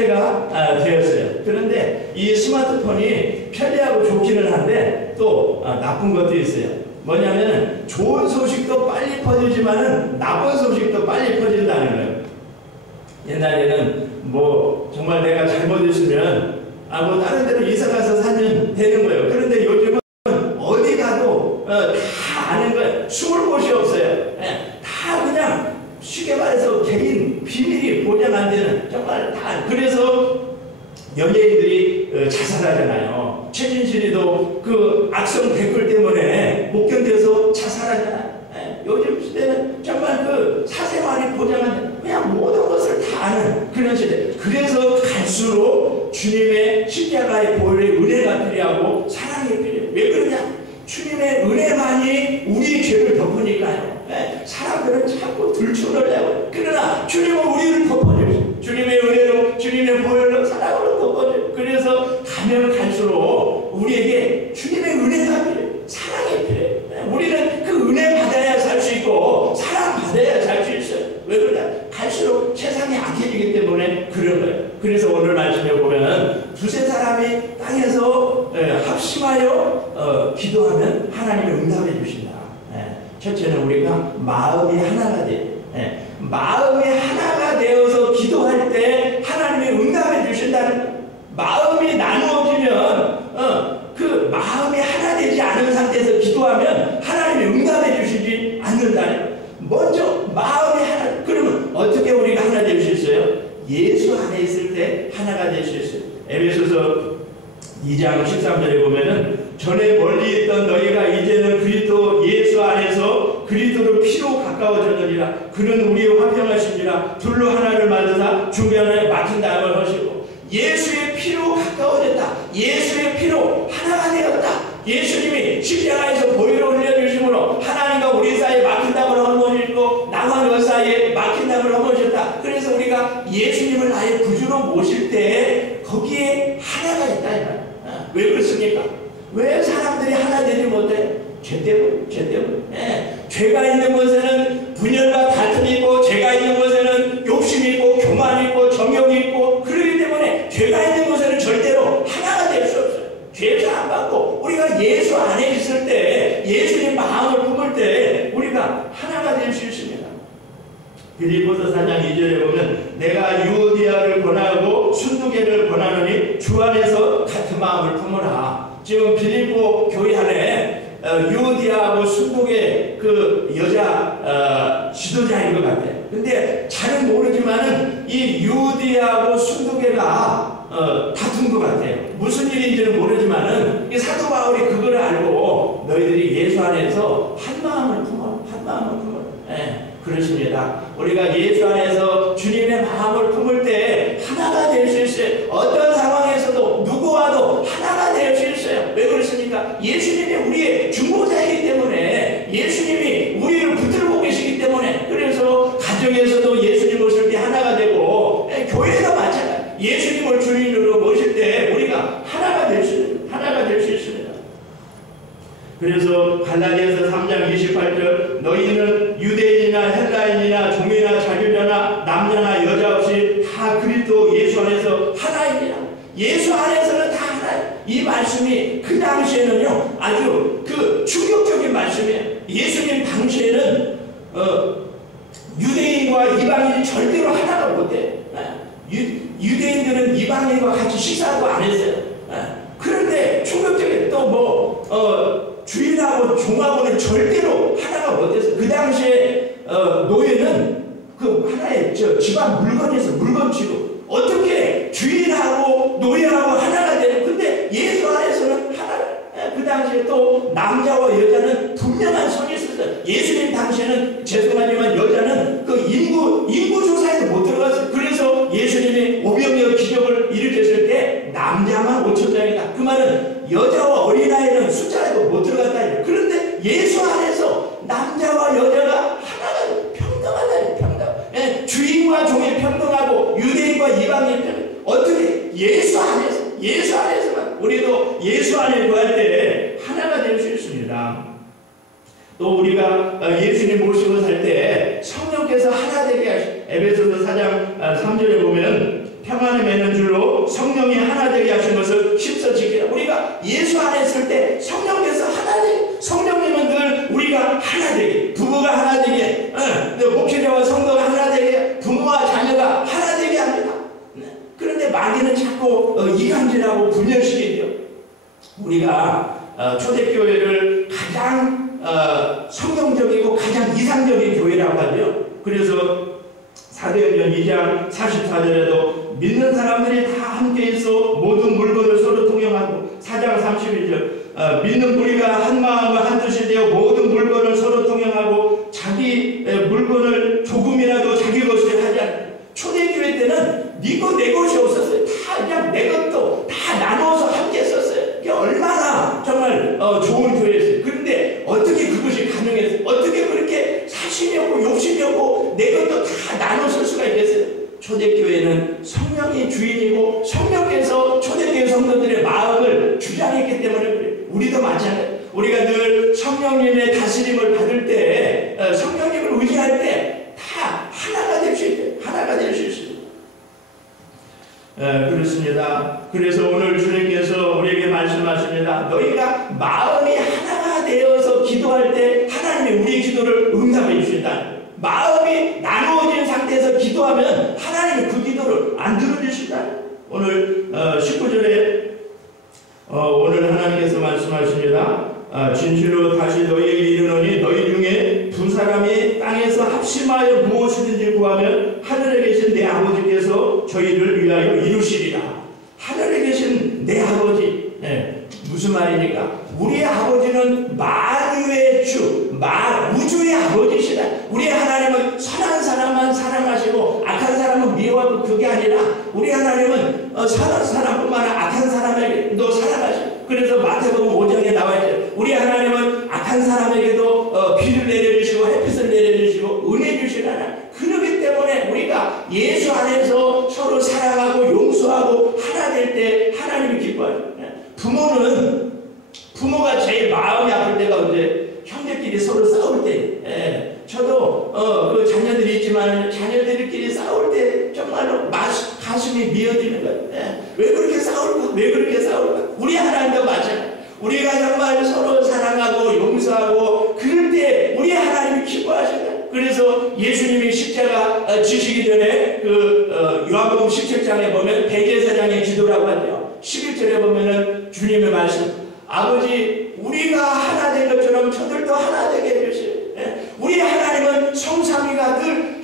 시대가 되었어요. 그런데 이 스마트폰이 편리하고 좋기는 한데 또 나쁜 것도 있어요. 뭐냐면 좋은 소식도 빨리 퍼지지만은 나쁜 소식도 빨리 퍼진다는 거예요. 옛날에는 뭐 정말 내가 잘못했으면 뭐 다른 데로 이사가서 살면 되는 거예요. 그런데 요즘은 어디 가도 다 아는 거예요. 숨을 곳이 없어요. 다 그냥 쉽게 말해서 개인 비밀이 보장 안 되는, 정말 다. 그래서 연예인들이 자살하잖아요. 최진실이도 그 악성 댓글 때문에 못 견뎌서 자살하잖아요. 요즘 시대는 정말 그 사생활이 보장한, 그냥 모든 것을 다 아는 그런 시대. 그래서 갈수록 주님의 십자가의 보혈의 은혜가 필요하고 사랑이 필요해요. 왜 그러냐? 주님의 은혜만이 우리의 죄를 덮으니까요. 사람들은 자꾸 들추를 내고, 그러나 주님은 우리를 덮어주세요. 주님의 은혜로, 주님의 보혈로, 사랑으로 덮어줘요. 그래서 가면 갈수록 우리에게 주님의 은혜가 필요해요. 사랑이 필요해요. 우리는 그 은혜 받아야 살 수 있고 사랑 받아야 살 수 있어요. 왜 그러냐? 갈수록 세상이 악해지기 때문에 그런 거예요. 그래서 오늘 말씀에 보면 두세 사람이 땅에서 합심하여 기도하면 하나님이 응답해 주신다. 첫째는 우리가 마음이 하나가 돼요. 마음이 하나가 되어서 기도할 때 하나님이 응답해 주신다는 거예요. 마음이 나누어지면 그 마음이 하나 되지 않은 상태에서 기도하면 하나님이 응답해 주시지 않는다는 거예요. 먼저 마음이 하나. 그러면 어떻게 우리가 하나 될 수 있어요? 예수 안에 있을 때 하나가 될 수 있어요. 에베소서 2장 13절에 보면은 전에 멀리 있던 너희가 이제는 그리스도 예수 안에서 그리스도로 피로 가까워졌느니라. 그는 우리의 화평하시니라. 둘로 하나를 만드사 중간에 막힌 다음을 하시고, 예수의 피로 가까워졌다. 예수의 피로 하나가 되었다. 예수님이 십자가에서 보혈을 흘려주심으로 하나님과 우리 사이에 막힌 담을 헐머시고 나와 너 사이에 막힌 담을 헐머셨다. 그래서 우리가 예수님을 나의 구주로 모실 때 거기에 하나가 있다. 왜 그렇습니까? 왜 사람들이 하나 되지 못해? 죄 때문에. 죄가 있는 곳에는 분열과 다툼이 있고, 죄가 있는 곳에는 욕심이 있고, 교만이 있고, 정욕이 있고, 그렇기 때문에 죄가 있는 곳에는 절대로 하나가 될 수 없어요. 죄 사함 받고 우리가 예수 안에 있을 때, 예수님 마음을 품을 때 우리가 하나가 될 수 있습니다. 빌립보서 4장 2절에 보면 내가 유오디아를 권하고 순두개를 권하노니 주 안에서 같은 마음을 품으라. 지금 빌립보 교회 안에 유오디아하고 순두개 그 여자 지도자인 것 같아요. 근데 잘은 모르지만은 이 유오디아하고 순두개가 다툰 것 같아요. 무슨 일인지는 모르지만은 이 사도 바울이 그걸 알고 너희들이 예수 안에서 한 마음을 품어, 한 마음을 품어. 그렇습니다. 우리가 예수 안에서 주님의 마음을 품을 때 하나가 될 수 있어요. 어떤 상황에서도 누구와도 하나가 될 수 있어요. 왜 그렇습니까? 예수님이 우리의 중보자이기 때문에, 예수님이 우리를 붙들고 계시기 때문에. 그래서 가정에서도 예수님 모실 때 하나가 되고, 교회도 마찬가지. 예수님을 주인으로 모실 때 우리가 하나가 될 수 있습니다. 그래서 갈라디아서 3장 28절 너희는 유대인이나 헬라인이나 종이나 자유자나 남자나 여자 없이 다 그리스도 예수 안에서 하나입니다. 예수 안에서는 다 하나예요. 이 말씀이 그 당시에는요 아주 그 충격적인 말씀이에요. 예수님 당시에는 유대인과 이방인이 절대로 하나가 못돼요. 유대인들은 이방인과 같이 식사도 안 했어요. 그런데 충격적인 또 주인하고 종하고는 절대로 하나가 못했어요. 그 당시에 노예는 그 하나의 집안 물건에서 물건치고 어떻게 주인하고 노예하고 하나가 되는. 근데 예수 안에서는 하나. 그 당시에 또 남자와 여자는 분명한 선이 있었어요. 예수님 당시에는 죄송하지만 여자는 그 인구 조사에도 못 들어갔어요. 그래서 예수님이 오병이어 기적을 일으켰을 때 남자만 5,000명이다. 그 말은 여자와 어린아이는 숫자에도 못 들어갔다. 그런데 예수 안에서 남자와 여자가 하나가 평등하다. 평등. 주인과 종이 평등하고 유대인과 이방인 평등. 어떻게 예수 안에서만 우리도 예수 안에 거할 때 하나가 될 수 있습니다. 또 우리가 예수님 모시고 살 때 성령께서 하나 되게 하시. 에베소서 4장 3절에 보면 평안의 매는 힘써 지키라. 우리가 예수 안에 있을 때 성령께서 하나 되게, 성령님은 늘 우리가 하나 되게, 부부가 하나 되게, 목회자와 성도가 하나 되게, 부모와 자녀가 하나 되게 합니다. 그런데 마귀는 자꾸 이간질하고 분열시키죠. 우리가 초대교회를 가장 성경적이고 가장 이상적인 교회라고 하죠. 그래서 사도행전 2장 44절에도 믿는 사람들이 다 함께 있어 모든 물건을 서로 통용하고, 4장 31절 믿는 무리가 한 마음과 한 뜻이 되어 모든 물건을 서로 통용하고 자기 물건을 조금이라도 자기 것을 하지 않고. 초대교회 때는 니고 내 것이 없었어요. 다 그냥 내 것도 다 나눠서 함께 썼어요. 이게 얼마나 정말 좋은 교회였어요. 그런데 어떻게 그것이 가능했어요? 어떻게 그렇게 사심이 없고 욕심이 없고 내 것도 다 나눠 쓸 수가 있겠어요? 초대교회는 성령이 주인이고 성령께서 초대교회 성도들의 마음을 주장했기 때문에 그래요. 우리도 마찬가지예요. 우리가 늘 성령님의 다스림을 받을 때, 성령님을 의지할 때 다 하나가 될 수 있어요. 하나가 될 수 있어요. 그렇습니다. 그래서 오늘 주님께서 우리에게 말씀하십니다. 너희가 마음이 하나가 되어서 기도할 때 하나님이 우리의 기도를 응답해 주신다. 마음이 나누어진 상태에서 기도하면 하나님이 그 기도를 안 들어주신다. 오늘 19절에 오늘 하나님께서 말씀하십니다. 진실로 다시 너희에게 이르노니 너희 중에 두 사람이 땅에서 합심하여 무엇이든지 구하면 하늘에 계신 내 아버지께서 저희를 위하여 이루시리라. 하늘에 계신 내 아버지, 무슨 말입니까? 우리의 아버지는 만유의 주, 우주의 아버지시다. 우리의 하나님은 선한 사람만 사랑하시고 악한 사람은 미워하고, 그게 아니라 우리 하나님은 선한 사람뿐만 아니라 악한 사람에게도 사랑하시고. 그래서 마태복음 5장에 나와있죠. 우리 하나님은 악한 사람에게도 비를 내려주시고 햇빛을 내려주시고 은혜 주시는 하나님. 그렇기 때문에 우리가 예수 안에서 서로 사랑하고 용서하고 하나 될 때 하나님이 기뻐하죠. 부모가 제일 마음이 아플 때가 언제? 형제끼리 서로 싸울 때. 저도 그 자녀들이 있지만 자녀들끼리 싸울 때 정말로 가슴이 미어지는 거예요. 왜 그렇게 싸울까? 왜 그렇게 싸울까? 우리 하나님도 마찬가지예요. 우리가 정말 서로 사랑하고 용서하고 그럴 때 우리 하나님이 기뻐하신다. 그래서 예수님이 십자가 지시기 전에 요한복음 17장에 보면 대제사장의 기도라고 하죠. 11절에 보면은 주님의 말씀, 아버지 우리가 하나 된 것처럼 저들도 하나 되게 해주세요. 우리 하나님은 성삼위가 늘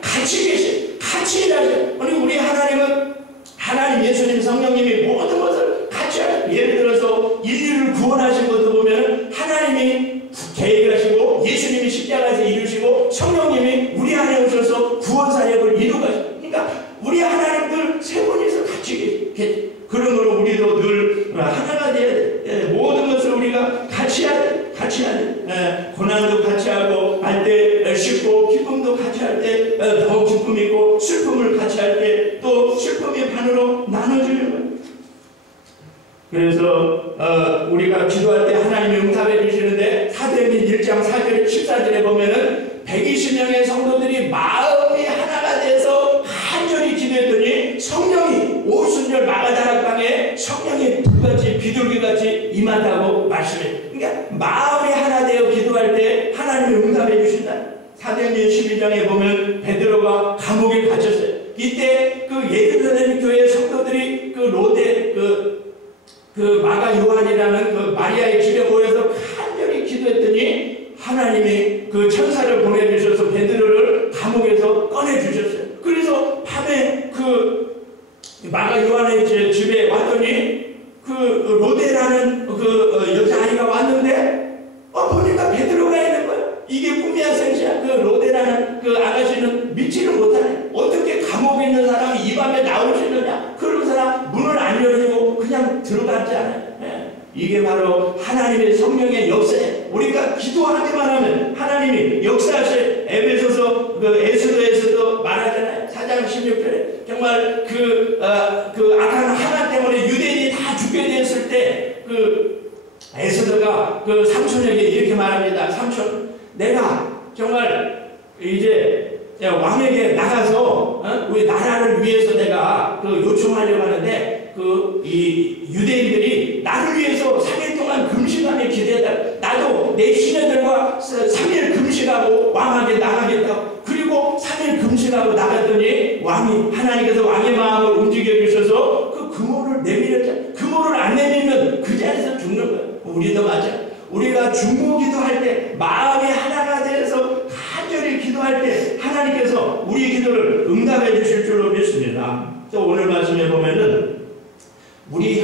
같이 계세요. 같이 일하세요. 우리 하나님은 하나님 예수님 성령님이 모든 것을 같이 하세요. 예를 들어서 인류를 구원하신 것도 보면 하나님이 계획하시고 예수님이 십자가에서 이루시고 성령님이 우리 안에 오셔서 구원 사역을 이루가시고. 그러니까 우리 하나님들 세 분이서 같이 계세요. 그러므로 우리도 늘 하나가 돼야 돼. 모든 것을 우리가 같이 해야 돼. 같이 해야 돼. 고난도 같이 하고 할 때 쉽고 기쁨도 같이 할 때 더 기쁨이고 슬픔을 같이 할 때 또 슬픔의 반으로 나눠주는 거예요. 그래서 우리가 기도할 때 하나님이 응답해 주시는데 사도행전 1장 4절 14절에 보면은 120명의 성도들이 마음이 하나가 돼서 간절히 기도했더니 성령이 오순절 마가다락방에 성령이 불같이 비둘기같이 임한다고 말씀해요. 그러니까 마음이 하나 되어 기도할 때 하나님이 응답해 주신다. 사도행전 12장에 보면 베드로가 감옥에 갇혔어요. 이때 예루살렘 교회 성도들이 로데 마가 요한이라는 마리아의 집에 모여서 간절히 기도했더니 하나님이 천사를 보내주셔서 베드로를 감옥에서 꺼내주셨어요. 그래서 밤에 마가 요한의 집에 왔더니 로데라는 여자아이가 왔는데 보니까 베드로가 있는 거예요. 이게 꿈이야 생시야. 로데라는 아가씨는 믿지를 못하네. 어떻게 감옥에 있는 사람이 이 밤에 나올 수 있느냐. 그러면서 문을 안 열어주고 그냥 들어갔지 않아요. 이게 바로 하나님의 성령의 역사예요. 우리가 기도하기만 하면 하나님이 역사하실. 에베소서 에스더에서도 말하잖아요. 4장 16절에 정말 악한 하나 때문에 유대인이 다 죽게 되었을 때 에스더가 삼촌에게 이렇게 말합니다. 삼촌, 내가 정말 이제 왕에게 나가서 우리 나라를 위해서 내가 요청하려고 하는데 이 유대인들이 나를 위해서 3일 동안 금식하며 기도했다. 나도 내 시녀들과 3일 금식하고 왕에게 나가겠다. 그리고 3일 금식하고 나갔더니 하나님께서 왕의 마음을 움직여 주셔서 그 금오를 내밀었잖아. 금오를 안 내밀면 그 자리에서 죽는 거야. 우리도 맞아. 우리가 중보 기도할 때 마음이 하나가 되어서 간절히 기도할 때 하나님께서 우리 기도를 응답해 주실 줄로 믿습니다. 또 오늘 말씀에 보면은 우리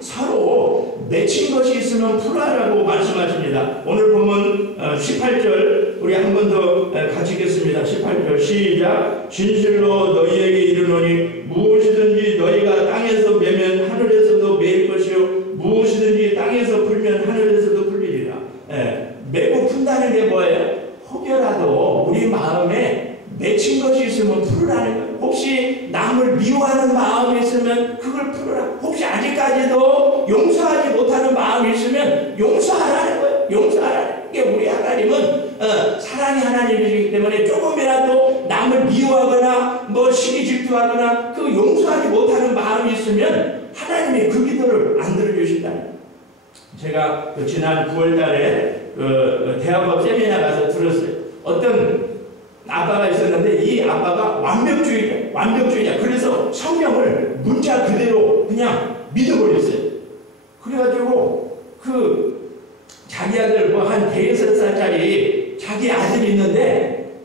서로 맺힌 것이 있으면 풀어라고 말씀하십니다. 오늘 보면 18절 우리 한 번 더 같이 읽겠습니다. 18절 시작. 진실로 너희에게 이르노니 무엇이든지 너희가 땅에서 매면 하늘에서도 매일 것이요 무엇이든지 땅에서 풀면 하늘에서도 풀리리라. 매고 푼다는 게 뭐예요? 혹여라도 우리 마음에 맺힌 것이 있으면 풀으라는 거예요. 혹시 남을 미워하는 마음이 있으면 그걸 풀어라. 혹시 아직까지도 용서하지 못하는 마음이 있으면 용서하라는 거예요. 용서하라는 게 우리 하나님은 사랑의 하나님이시기 때문에 조금이라도 남을 미워하거나 시기 질투하거나 그 용서하지 못하는 마음이 있으면 하나님이 그 기도를 안 들어주신다는 거예요. 제가 지난 9월달에 대학업 세미나 가서 들었어요. 어떤 아빠가 있었는데 이 아빠가 완벽주의자. 그래서 성경을 문자 그대로 그냥 믿어버렸어요. 그래가지고 자기 아들 한 5살짜리 자기 아들이 있는데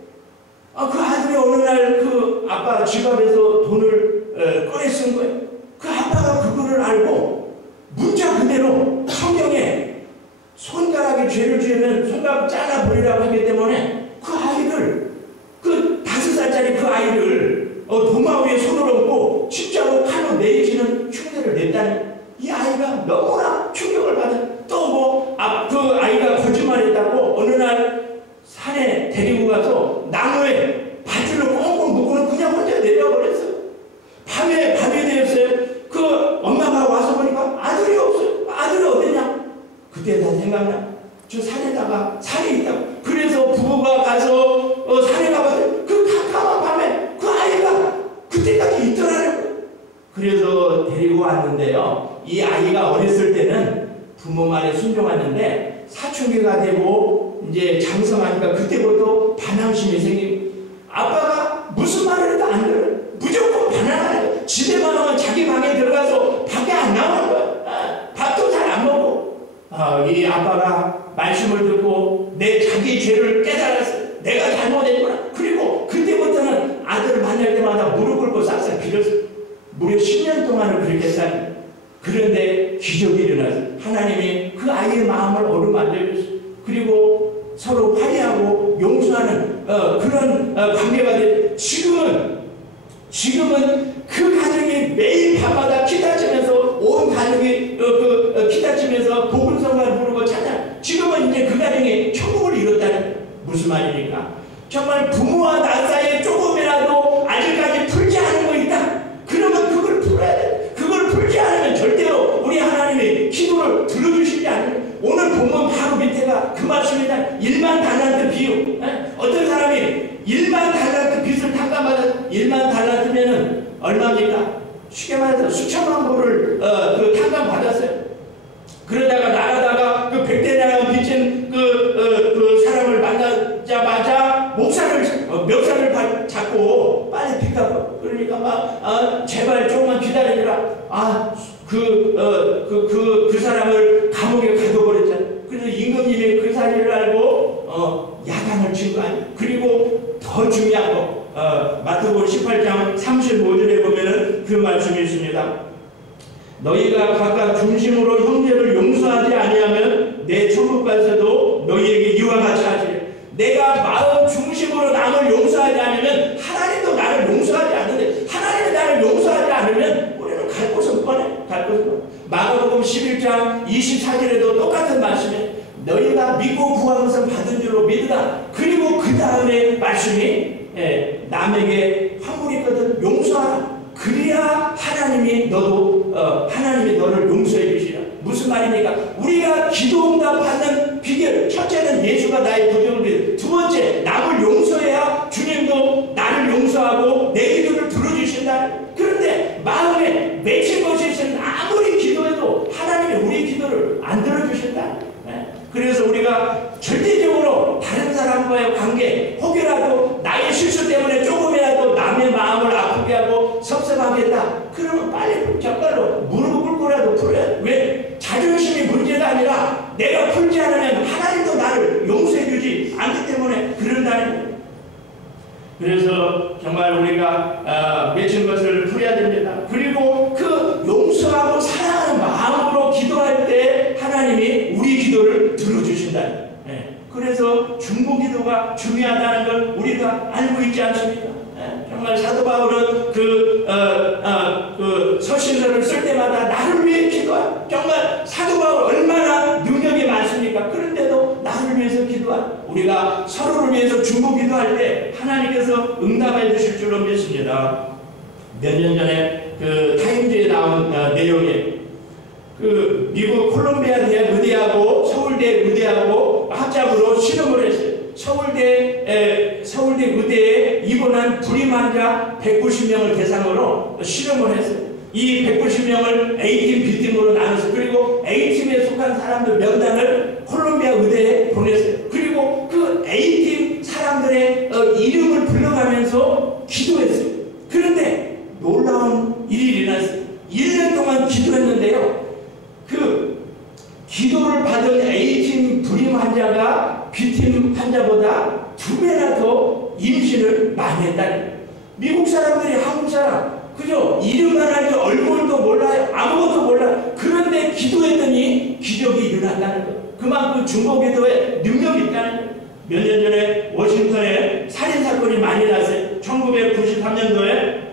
그 아들이 어느 날 그 아빠 지갑에서 돈을 꺼내 쓴 거예요. 그 아빠가 그거를 알고 문자 그대로 성경에 손가락에 죄를 지으면 손가락 잘라버리라고 했기 때문에 그 아이를 5살짜리 그 아이를 도마 위에 손을 얹고 십자로 칼로 내리치는 흉내를 냈다는 이 아이가 너무나 충격을 받아. 또 그 아이가 거짓말했다고 어느 날 산에 데리고 가서 나무에 바줄로 꽁꽁 묶고는 그냥 혼자 내려버렸어요. 밤이 되었어요. 그 엄마가 와서 보니까 아들이 없어요. 아들이 어디냐? 그때 다 생각나. 저 산에 있다고. 그래서 부부가 가서 산에 가봤더니 그 캄캄한 밤에 그 아이가 그때까지 있더라는 거예요. 그래서 데리고 왔는데요. 이 아이가 어렸을 때는 부모 말에 순종하는데 사춘기가 되고 이제 장성하니까 그때부터 반항심이 생기고 아빠가 무슨 말을 해도 안 들어요. 무조건 반항하는 거예요. 집에만 오면 자기 방에 들어가서 밖에 안 나오는 거예요. 밥도 잘 안 먹고. 이 아빠가 말씀을 듣고 내 자기 죄를 깨달았어요. 내가 잘못했구나. 그리고 그때부터는 아들을 만날 때마다 무릎 꿇고 싹싹 빌었어요. 무려 10년 동안을 그렇게 살았어요. 그런데 기적이 일어났어요. 하나님이 그 아이의 마음을 어루만져 주셨어요. 그리고 서로 화해하고 용서하는 그런 관계가 돼. 지금은 그 가정이 매일 밤마다 기다치면서 온 가족이 기다치면서 복음성가를 부르고 찬양. 지금은 이제 그 가정이 천국을 이뤘다는 무슨 말입니까? 정말 부모와 나 사이에 조금이라도 아직까지 풀지 않은 거 있다. 그러면 그걸 풀어야 돼. 그걸 풀지 않으면 절대로 우리 하나님이 기도를 들어주시지 않아요. 오늘 보면 바로 밑에가 그 말씀이다. 1만 달란트 비유. 어떤 사람이 1만 달란트 빚을 탕감받아 1만 달란트면은 얼마입니까? 쉽게 말해서 수천만 불을 탕감받았어요. 그러다가 나가다가 그 100데나리온 빚진 그 사람을 만나자마자 멱살을 잡고 빨리 빚갚아. 그러니까 막 제발 조금만 기다려라. 그 사람을 감옥에 가둬버렸잖아요. 그래서 임금님이 그 사실을 알고 야단을 친 거 아니에요. 그리고 더 중요한 거 마태복음 18장 35절에 보면은 그 말씀이 있습니다. 너희가 각각 중심으로 형제를 용서하지 아니하면 내 천국 갈새도 너희에게 이와 같이 하시리라. 내가 마음 중심으로 남을 용서하지 않으면 하나님도 나를 용서하지 않는데 하나님이 나를 용서하지 않으면 우리는 갈 곳은 뻔해. 마가복음 11장 24절에도 똑같은 말씀이에요. 너희가 믿고 구한 것은 받은 줄로 믿으라. 그리고 그 다음에 말씀이 남에게 화물이 있거든 용서하라. 그래야 하나님이 너를 용서해 주시라. 무슨 말입니까? 우리가 기도응답 받는 비결, 첫째는 예수가 나의 부족을 믿어. 두 번째, 남을 용서해야 주님도 나를 용서하고 내 기도를 들어주신다. 그런데 마음에 맺힌 기도를 안 들어주신다. 그래서 우리가 절대적으로 다른 사람과의 관계, 혹여라도 나의 실수 때문에 조금이라도 남의 마음을 아프게 하고 섭섭하게 했다. 그러면 빨리 정말로 무릎 꿇고라도 풀어야 돼. 왜? 자존심이 문제가 아니라 내가 풀지 않으면 하나님도 나를 용서해 주지 않기 때문에 그런다는 거예요. 그래서 정말 우리가 맺힌 것을 풀어야 됩니다. 그리고 그 용서하고 사랑하는 마음으로 기도할 때 하나님이 우리 기도를 들어주신다. 그래서 중보기도가 중요하다는 걸 우리가 알고 있지 않습니까? 정말 사도 바울은 그 서신서를 쓸 때마다 나를 위해 기도한, 정말 사도 바울 얼마나 능력이 많습니까? 그런데도 나를 위해서 기도한, 우리가 서로를 위해서 중보기도할 때 하나님께서 응답해 주실 줄로 믿습니다. 몇 년 전에 그 타임즈에 나온 내용에 그 미국 콜롬비아 대학 의대하고 서울대 의대하고 합작으로 실험을 했어요. 서울대 의대에 입원한 불임 환자 190명을 대상으로 실험을 했어요. 이 190명을 A팀, B팀으로 나눴어요. 그리고 A팀에 속한 사람들 명단을 콜롬비아 의대에 보냈어요. 그리고 그 A팀 사람들의 이름을 불러가면서 기도했어요. 그런데 놀라운 일이 일어났어요. 1년 동안 기도했는데요. 그 기도를 받은 A팀 불임 환자가 B팀 환자보다 2배나 더 임신을 많이 했다는 거예요. 미국 사람들이 한국 사람 그죠? 이름만 알지 얼굴도 몰라요. 아무것도 몰라요. 그런데 기도했더니 기적이 일어났다는 거예요. 그만큼 중보기도에 능력이 있다는 거예요. 몇 년 전에 워싱턴에 살인사건이 많이 났어요. 1993년도에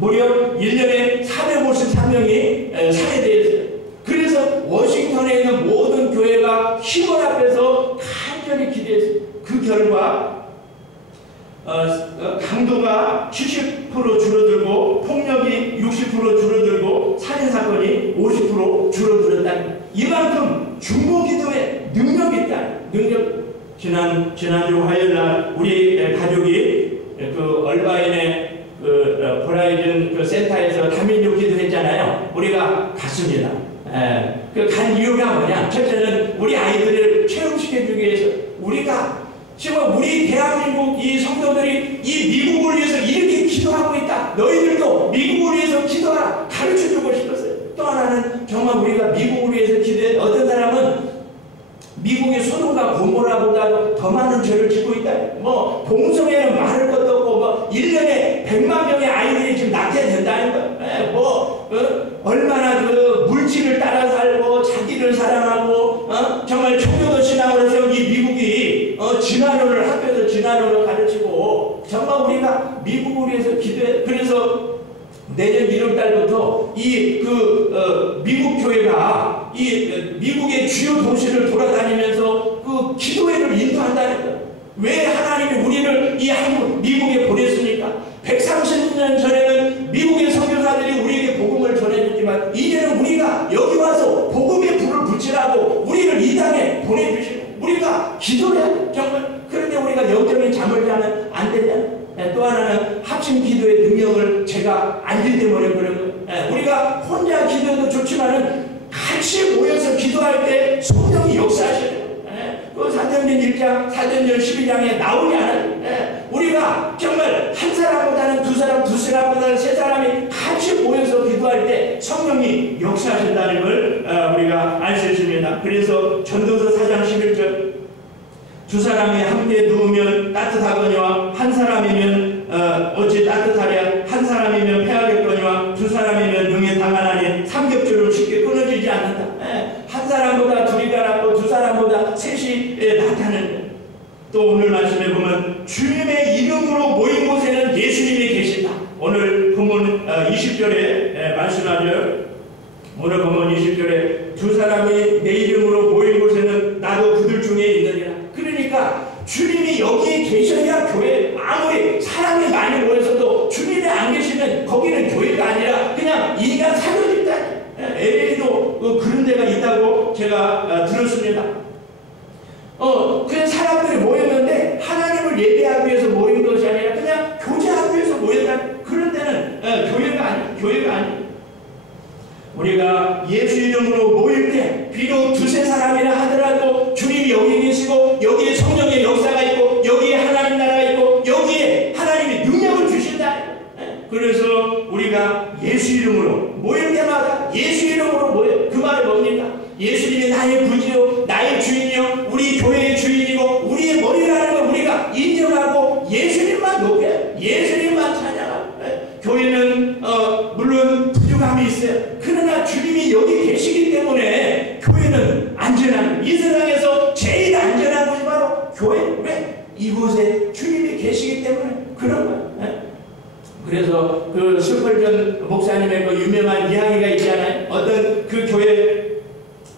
무려 1년에 453명이 살해되었어요. 그래서 워싱턴에 있는 모든 교회가 시골 앞에서 간절히 기도했어요. 그 결과 강도가 70% 줄어들고 폭력이 60% 줄어들고 살인사건이 50% 줄어들었다는 거예요. 이만큼 중보기도에 능력이 있다. 지난주 화요일날 우리 가족이 그 얼바인의 그 호라이즌 그 센터에서 다민족 기도했잖아요. 우리가 갔습니다. 그 간 이유가 뭐냐? 첫째는 우리 아이들을 체험시켜주기 위해서 우리가 지금 우리 대한민국 이 성도들이 이 미국을 위해서 이렇게 기도하고 있다. 너희들도 미국을 위해서 기도하라. 가르쳐주고 싶었어요. 또 하나는 정말 우리가 미국을 위해서 기도해. 어떤 사람은 미국의 소돔과 고모라보다도 더 많은 죄를 짓고 있다. 뭐 동성애는 말할 것도 없고 뭐 1년에 100만 명의 아이들이 지금 낳게 된다는 거. 얼마나 그 물질을 따라 살고 자기를 사랑하고 정말 청교도 신앙을 해서 이 미국이 진화론을 학교에서 진화론을 가르치고 정말 우리가 미국을 위해서 기도해. 그래서 내년 1월달부터 미국 교회가 이 미국의 주요 도시를 돌아다니면서 그 기도회를 인도한다는 거예요. 왜 하나님이 우리를 이 한국 미국에 보냈습니까? 130년 전에는 미국의 선교사들이 우리에게 복음을 전해줬지만 이제는 우리가 여기 와서 복음의 불을 붙이라고 우리를 이 땅에 보내주시고 우리가 기도를 해야 돼. 정말. 그런데 우리가 영적인 잠을 자면 안 되잖아요. 또 하나는 합심 기도의 능력을 제가 알기 때문에 그런 거예요. 우리가 혼자 기도해도 좋지만은 같이 모여서 기도할 때 성령이 역사하시는 그 사도행전 1장, 사도행전 12장에 나오지 않아요. 우리가 정말 한 사람보다는 두 사람, 두 사람보다는 세 사람이 같이 모여서 기도할 때 성령이 역사하신다는 걸 우리가 알 수 있습니다. 그래서 전도서 4장 11절 두 사람이 함께 누우면 따뜻하거니와 한 사람이면 어찌 따뜻하랴. 한 사람이면 패하겠거니와 두 사람이면 등에 당하나니 삼겹줄은 쉽게 끊어지지 않는다. 한 사람보다 둘이 낫고 두 사람보다 셋이 낫다는. 또 오늘 말씀에 보면 주님의 이름으로 모인 곳에는 예수님이 계신다. 오늘 본문 20절에 말씀하죠. 오늘 본문 20절에 두 사람이 내 이름으로 모인 곳에는 나도 그들 중에 있느니라. 그러니까 주님이 여기에 계셔야 교회, 아무리 사람이 많이 모여서도 주님이 안 계시면 거기는 교회가 아니라 그냥 인간 사교 집단. LA도 그런 데가 있다고 제가 들었습니다. 그냥 사람들이 모였는데 하나님을 예배하기 위해서 모인 것이 아니라 그냥 교제하기 위해서 모였다. 그런 데는 교회가 아니에요. 우리가 예수 이름으로 모일 때 비록 두세 사람이라 하더라도 주님이 여기 계시고 여기에 성령의 역사가 있고 여기에 하나님 나라가 있고 여기에 하나님이 능력을 주신다. 그래서 우리가 예수 이름으로 모일 때마다 예수 이름으로 모여. 그 말은 뭡니까? 예수님이 나의 구주요 나의 주인이요 우리 교회의 주인이고 우리의 머리라는 걸 우리가 인정하고 예수님만 높여 예수님만 찬양하고. 교회는 물론 부족함이 있어요. 그러나 주님이 여기 계시기 때문에 교회는 안전한, 이 세상에서 제일 안전한 곳이 바로 교회. 왜? 이곳에 주님이 계시기 때문에 그런 거예요. 그래서 그 스펄전 목사님의 그 유명한 이야기가 있잖아요. 어떤 그 교회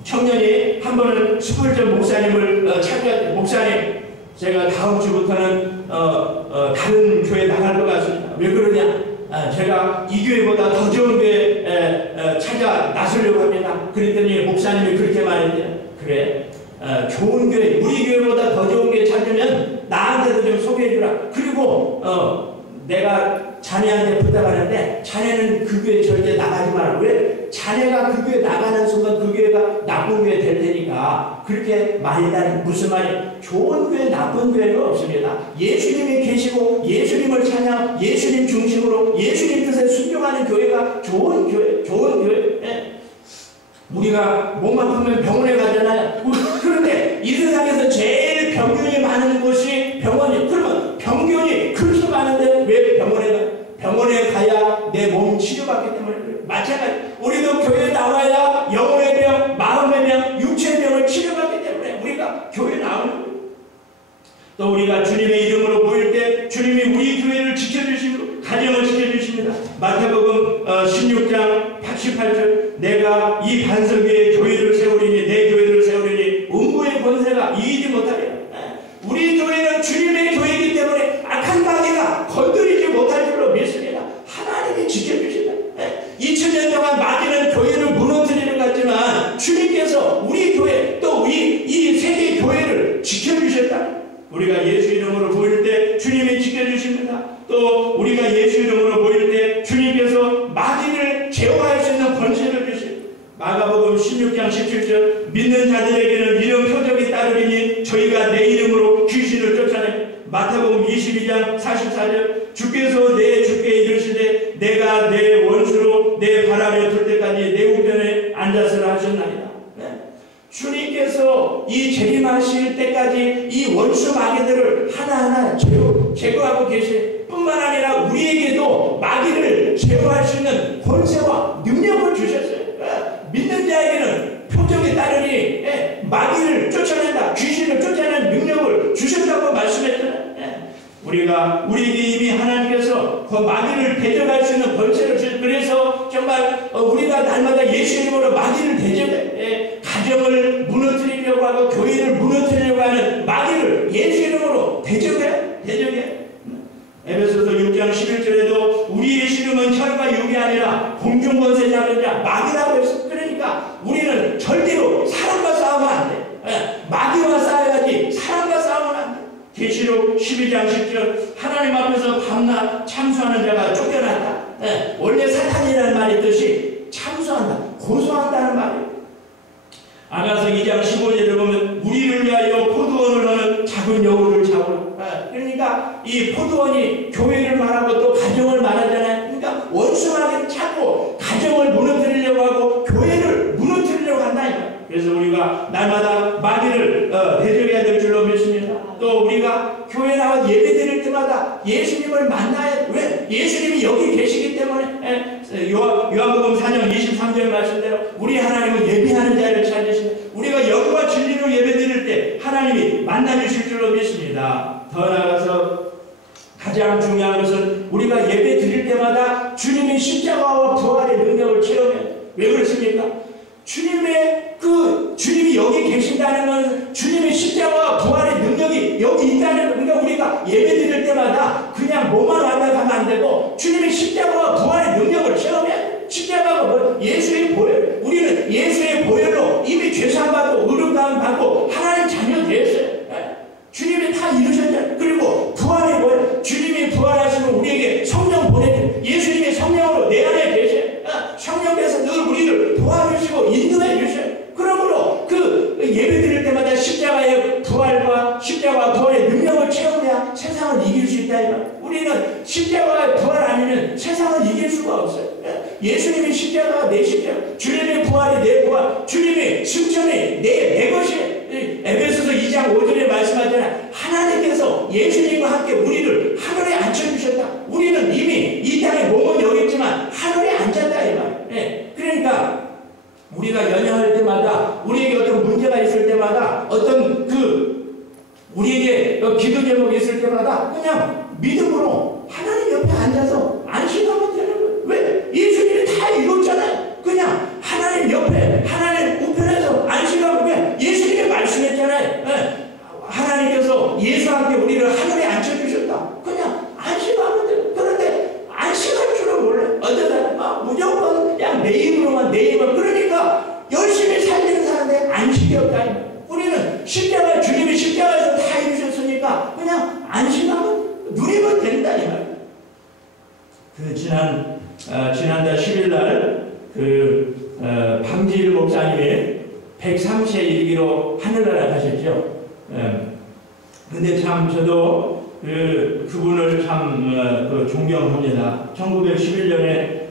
청년이 한 번은 스펄전 목사님을 찾아, 목사님 제가 다음 주부터는 다른 교회 나갈 것 같습니다. 왜 그러냐? 제가 이 교회보다 더 좋은 교회 찾아 나서려고 합니다. 그랬더니 목사님이 그렇게 말했대요. 그래, 좋은 교회, 우리 교회보다 더 좋은 교회 찾으면 나한테도 좀 소개해주라. 그리고 내가 자네한테 부탁하는데 자네는 그 교회 절대 나가지 마라. 왜? 자네가 그 교회 나가는 순간 그 교회가 나쁜 교회 될 테니까. 그렇게 말이다니 무슨 말이에요? 좋은 교회 나쁜 교회가 없습니다. 예수님이 계시고 예수님을 찬양, 예수님 중심으로 예수님 뜻에 순종하는 교회가 좋은 교회, 좋은 교회. 우리가 몸 아프면 병원에 가잖아요. 그런데 이 세상에서 제일 병균이 많은 곳이 병원이. 그러면 병균이 그렇게 많은데 왜 병원에 가? 병원에 가야 내 몸 치료받기 때문에 그래요. 마찬가지. 우리도 교회에 나와야 영혼의 병, 마음의 병, 육체의 병을 치료받기 때문에 우리가 교회에 나오는 거예요. 또 우리가 주님의 이름으로 모일 때 주님이 우리 교회를 지켜주시고 가정을 지켜주십니다. 마태복음 16장 88절 내가 이 반석 위에 교회를 세우리니 내 교회를 세우리니 음부의 권세가 이기지 못하리라. 우리 교회는 주님의 교회이기 때문에 악한 마귀가 건드리지 못할 줄로 믿습니다. 하나님이 지켜주신다. 2000년 동안 마귀는 교회를 무너뜨리는 것 같지만 주님께서 우리 교회 또 이 세계 교회를 지켜주셨다. 우리가 예수 이름으로 모일 때 주님이 지켜주십니다. 또 우리가 예수 이름으로 모일 때 주님께서 마귀를 제어할 수 있는 권세를 주십니다. 마가복음 16장 17절 믿는 자들에게는 이런 표적이 따르리니 저희가 내 이름으로 귀신을 쫓아내. 마태복음 22장 44절 주께서 내 주께 이르시되 내가 내 원수로 내 발 아래 둘 때까지 내 우편에 앉았으라 하셨나이다. 주님께서 이 재림하실 때까지 이 원수 마귀들을 하나하나 제거하고 계실 뿐만 아니라 우리에게도 마귀를 제거할 수 있는 권세와 능력을 주셨어요. 믿는 자에게는 표적이 따르니 마귀를 쫓아낸다, 귀신을 쫓아내는 능력을 주셨다고 말씀했잖아요. 우리에게 이미 하나님께서 그 마귀를 대적할 수 있는 권세를 주셨어요. 그래서 정말 우리가 날마다 예수 이름으로 마귀를 대적해 가정을 무너뜨리려고 하고 교회를 무너뜨리려고 하는 마귀를 예수 이름으로 대적해. 에베소서 6장 11절에도 우리의 씨름은 혈과 육이 아니라 공중권세 잡은 자 마귀라고 했어. 그러니까 우리는 절대로 사람과 싸우면 안 돼. 마귀와 싸워야지 사람과 싸우면 안 돼. 계시록 12장 10절 하나님 앞에서 밤낮 참수하는 자가 쫓겨났다. 원래 사탄이라는 말이 뜻이 참수한다, 고소한다는 말이에요. 아가서 2장 15절에 보면 우리를 위하여 포도원을 하는 작은 여우를 잡으라. 그러니까 이 포도원이 교회를 말하고 또 가정을 말하잖아요. 그러니까 원수마귀는 자꾸 가정을 무너뜨리려고 하고 교회를 무너뜨리려고 한다. 그래서 우리가 날마다 마귀를 대적해야 될 줄로 믿습니다. 또 우리가 교회 나와 예배 드릴 때마다 예수님을 만나야 돼. 왜? 예수님이 여기 계시기 때문에. 요한복음 4장 23절 말씀대로 우리 하나님은 예배하는 자를 찾으시다. 우리가 영과 진리로 예배 드릴 때 하나님이 만나주실 줄로 믿습니다. 더 나아가서 가장 중요한 것은 우리가 예배 드릴 때마다 주님의 십자가와 부활의 능력을 체험해야 돼. 왜 그렇습니까? 주님이 여기 계신다는 건 주님의 십자가와 부활의 능력이 여기 있다는 거. 그러니까 우리가 예배 드릴 때마다 그냥 뭐만 하다 가면 안 되고 주님의 십자가와 부활의 능력을 체험해야 돼. 십자가가 뭐? 예수의 보혈. 우리는 예수의 보혈로 이미 죄사함받고 의롭다함 받고 하나님 자녀 되었어요. 주님이 다 이루셨잖아요. 그리고 부활의 보혈. 주님이 부활하시면 우리에게 성령 보내줘요. 예수님의 성령으로 내 안에 계셔요. 성령께서 늘 우리를 도와주시고 인도해 주셔요. 그러므로 예수님의 십자가가 내 십자가, 주님의 부활이 내 부활, 주님의 승천이 내 것이. 에베소서 2장 5절에 말씀하잖아요. 하나님께서 예수님과 함께 우리를 하늘에 앉혀주셨다. 우리는 이미 이 땅에 몸은 여기 있지만 하늘에 앉았다 이 말. 예. 그러니까 우리가 연약할 때마다, 우리에게 어떤 문제가 있을 때마다, 어떤 우리에게 기도 제목이 있을 때마다 그냥 믿음으로 하나님 옆에 앉아서 안식하면 되는 거예요. 왜? 예수님이 다 이뤘잖아요. 그냥 하나님 옆에, 하나님 우편에서 안식하면 왜? 예수님이 말씀했잖아요. 네. 하나님께서 예수와 함께 우리를 하늘에 앉혀주셨다. 그냥 안식하면 돼요. 그런데 안식할 줄은 몰라요. 어떤 사람 무조건 그냥 내 입으로만, 내 입으로. 그러니까 열심히 살리는 사람인데 안식이 없다. 우리는 십자가, 주님이 십자가에서 다 이루셨으니까 그냥 안식하면, 누리면 된다 이 말이에요. 지난달 10일날 방지일 목사님이 103세 일기로 하늘나라 가셨죠. 근데 참 저도 그분을 참 존경합니다. 1911년에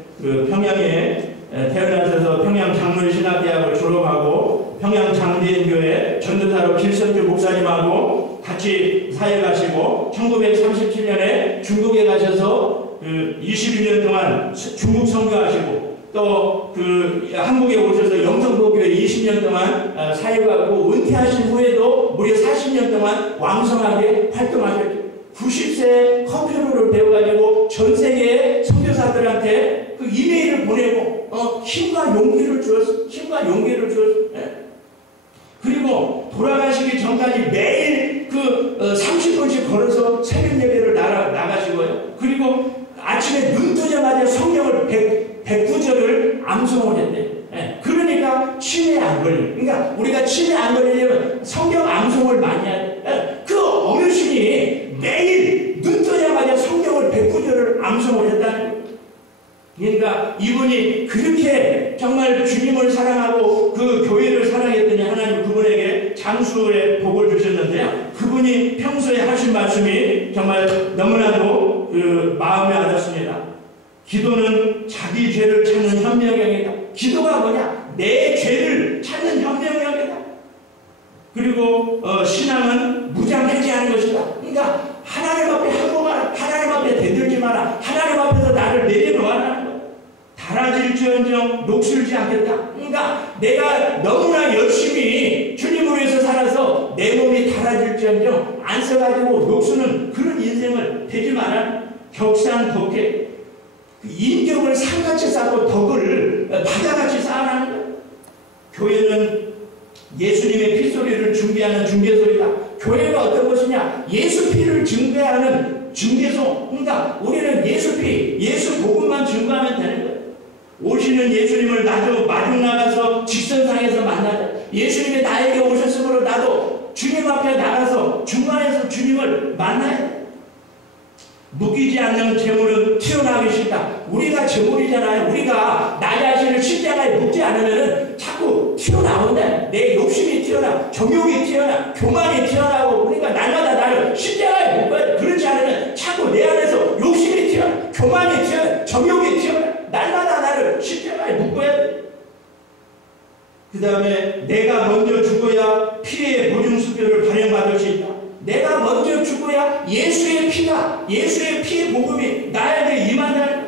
평양에 태어나셔서 평양 장로신학대학을 졸업하고 평양 장대인교회 전도사로 길선주 목사님하고 같이 사회 가시고 1937년에 중국에 가셔서 21년 동안 중국 선교하시고 또 한국에 오셔서 영성도교회 20년 동안 사역하고 은퇴하신 후에도 무려 40년 동안 왕성하게 활동하셨죠. 90세에 컴퓨터를 배워가지고 전 세계의 선교사들한테 이메일을 보내고 힘과 용기를 주었어. 예. 그리고 돌아가시기 전까지 매일 30분씩 걸어서 새벽 예배를 나가시고요. 그리고 아침에 눈 뜨자마자 성경을 109절을 암송을 했대요. 예. 그러니까 치매에 안 걸려요. 그러니까 우리가 치매 안 걸리려면 성경 암송을 많이 해야 돼요. 예. 그 어르신이 매일 눈 뜨자마자 성경을 109절을 암송을 했다는 거예요. 그러니까 이분이 그렇게 정말 주님을 사랑하고 그 교회를 사랑했더니 하나님 그분에게 장수의 복을 주셨는데요. 그분이 평소에 하신 말씀이 정말 너무나도 마음에 와닿습니다. 기도는 자기 죄를 찾는 현명형이다. 기도가 뭐냐? 내 죄를 찾는 현명형이다. 그리고 신앙은 무장해제하는 것이다. 그러니까 하나님 앞에 하고 마라. 하나님 앞에 대들지 마라. 하나님 앞에서 나를 내려놓아라는 거야. 달아질지언정 녹슬지 않겠다. 그러니까 내가 너무나 열심히 주님을 위해서 살아서 내 몸이 달아질지언정 안 써가지고 녹슬는 그런 인생을 되지 마라. 격상독해. 인격을 상같이 쌓고 덕을 바다같이 쌓아나는 거야. 교회는 예수님의 피소리를 중개하는 중개소리다. 교회가 어떤 것이냐? 예수 피를 증거하는 증개소. 그러니까 우리는 예수 피, 예수 복음만 증거하면 되는 거예요. 오시는 예수님을 나도 마중 나가서 직선상에서 만나자. 예수님이 나에게 오셨으므로 나도 주님 앞에 나가서 중간에서 주님을 만나야 돼. 묶이지 않는 재물은 튀어나오기 싫다. 우리가 재물이잖아요. 우리가 나 자신을 십자가에 묶지 않으면 자꾸 튀어나온다. 내 욕심이 튀어나와, 정욕이 튀어나와, 교만이 튀어나오고. 그러니까 날마다 나를 십자가에 묶어야 돼. 그렇지 않으면 자꾸 내 안에서 욕심이 튀어나와, 교만이 튀어나와, 정욕이 튀어나와. 날마다 나를 십자가에 묶어야 돼. 그 다음에 내가 먼저 죽어야 피의 보증수표를 발행받을 수 있다. 내가 먼저 죽어야 예수의 피의 복음이 나에게 임한다는 거예요.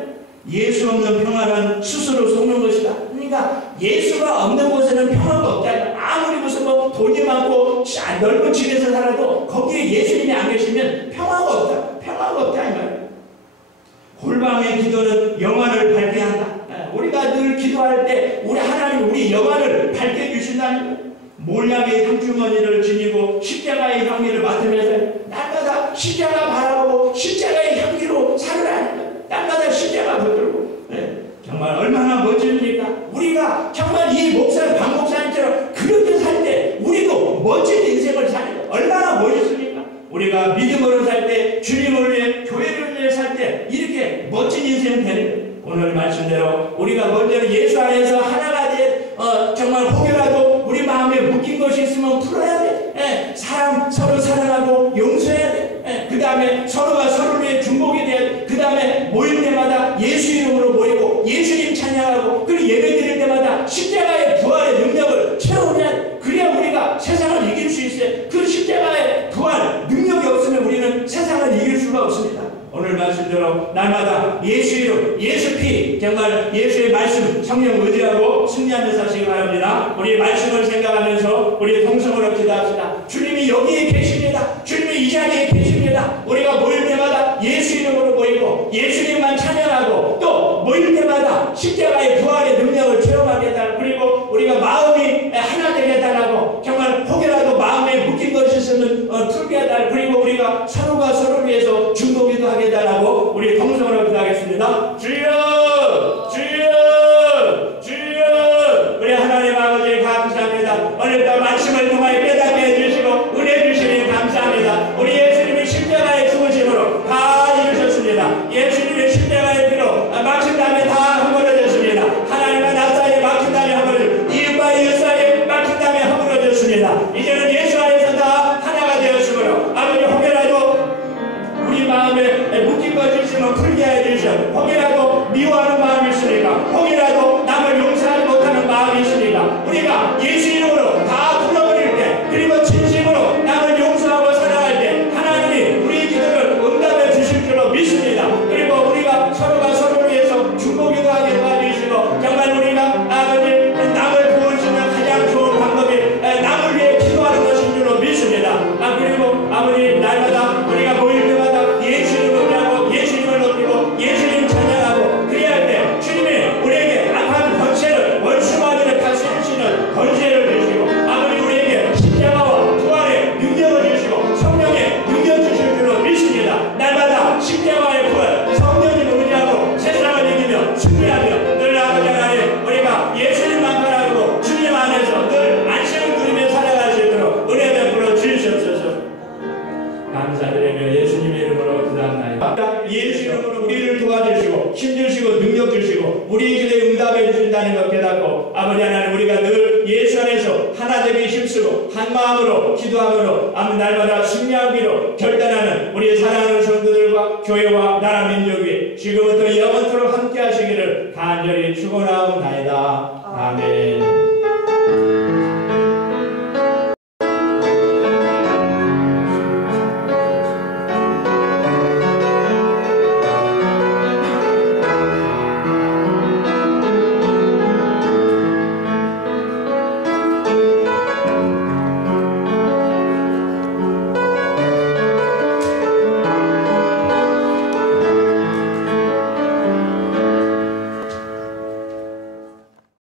예수 없는 평화는 스스로 속는 것이다. 그러니까 예수가 없는 곳에는 평화가 없다. 아무리 무슨 돈이 많고 넓은 집에서 살아도 거기에 예수님이 안 계시면 평화가 없다 이 말이에요. 골방의 기도는 영안을 밝게 한다. 우리가 늘 기도할 때 우리 하나님 우리 영안을 밝게 주신다는 거예요. 몰약의 향주머니를 지니고 십자가의 향기를 맡으면서 날마다 십자가 바라보고 십자가의 향기로 살아가는 거예요. 날마다 십자가 붙들고. 정말 얼마나 멋집니까? 우리가 정말 이 박 목사님처럼 그렇게 살 때 우리도 멋진 인생을 사는 거예요. 얼마나 멋있습니까? 우리가 믿음으로 살 때, 주님을 위해, 교회를 위해 살 때 이렇게 멋진 인생이 되는 거예요. 오늘 말씀대로 우리가 먼저 예수 안에서 하나가 돼 정말 혹여라도 우리 마음에 묶인 것이 있으면 풀어야 돼. 서로 사랑하고 용서해야 돼. 그 다음에 서로가 서로를 위해 중복이 돼야 돼. 그 다음에 모일 때마다 예수 이름으로 모이고 예수님 찬양하고 예배 드릴 때마다 십자가의 부활의 능력을 체험해야, 그래야 우리가 세상을 이길 수 있어요. 그 십자가의 부활 능력이 없으면 우리는 세상을 이길 수가 없습니다. 오늘 말씀대로 날마다 예수 이름, 예수 피, 정말 예수의 말씀, 성령 의지하고 승리하며 사시기 바랍니다. 우리 말씀을 생각하면서 우리 동성으로 기도합시다. 주님이 여기에 계십니다. 주님이 이 자리에 계십니다. 우리가 모일 때마다 예수 이름으로 모이고 예수님만 찬양하고 또 모일 때마다 십자가의 부활의 능력을 체험하게 해달라고, 그리고 우리가 마음이 하나 되게 해달라고, 정말 혹여라도 마음에 묶인 것이 있으면 풀게 해달라고, 그리고 우리가 서로가 서로를 위해서 중보기도 하게 해달라고 우리 동성으로 기도하겠습니다. 주여, 주여, 주여. 우리 하나님 아버지 감사합니다. 오늘도 말씀을 통하여 깨닫게 해주시고 은혜 주시니 감사합니다. 우리 예수님이 십자가의 죽으심으로 다 이루셨습니다. 예수님의 십자가의 피로 막힌 다음에 다 허물어졌습니다. 하나님과 나 사이에 막힌 다음에 허물어졌습니다. 이웃과 이웃 사이에 막힌 다음에 허물어졌습니다. 이제는 예수 안에서 다 하나가 되었으므로 아버지 혹여라도 우리 마음에 묶인 것이 있으면 풀게 해주시오. 혹이라도 미워하는 마음이 있으니까, 혹이라도 남을 용서하지 못하는 마음이 있으니까 우리가 예수 이름으로 다 풀어버릴 때, 그리고 진심으로 남을 용서하고 사랑할 때 하나님이 우리 기도를 응답해 주실 줄로 믿습니다. 그리고 우리가 서로가 서로를 위해서 중보기도 하게 도와주시고, 정말 우리가 아버지 남을 도울 수 있는 가장 좋은 방법이 남을 위해 기도하는 것인 줄로 믿습니다. 그리고 아버지 날마다 우리가 모일 때마다 예수님을 의뢰하고 예수님을 높이고 예수님 찬양하고, 그래야 할 때 주님이 우리에게 악한 권세를 원수마귀를 다스릴 수 있는 권세를 주시고, 아버지 우리에게 십자가와 부활의 능력을 주시고 성령의 능력 주실 줄로 믿습니다. 날마다 십자가의 부활, 성령님을 의지하고 세상을 이기며 승리하며 늘 아버지 하나님 우리가 예수님만 바라보고 주님 안에서 늘 안식을 누리며 살아갈 수 있도록 은혜 베풀어 주시옵소서. 감사드리며 예수님의 이름으로 기도합니다. 예수 이름으로 우리를 도와주시고 힘주시고 능력 주시고 우리의 기도에 응답해 주신다는 것 깨닫고, 아버지 하나님 우리가 늘 예수 안에서 하나 되기 힘쓰고 한 마음으로 기도함으로 날마다 승리하기로 결단하는 우리 사랑하는 성도들과 교회와 나라 민족 위에 지금부터 영원토록 함께 하시기를 간절히 축원하옵나이다. 아멘.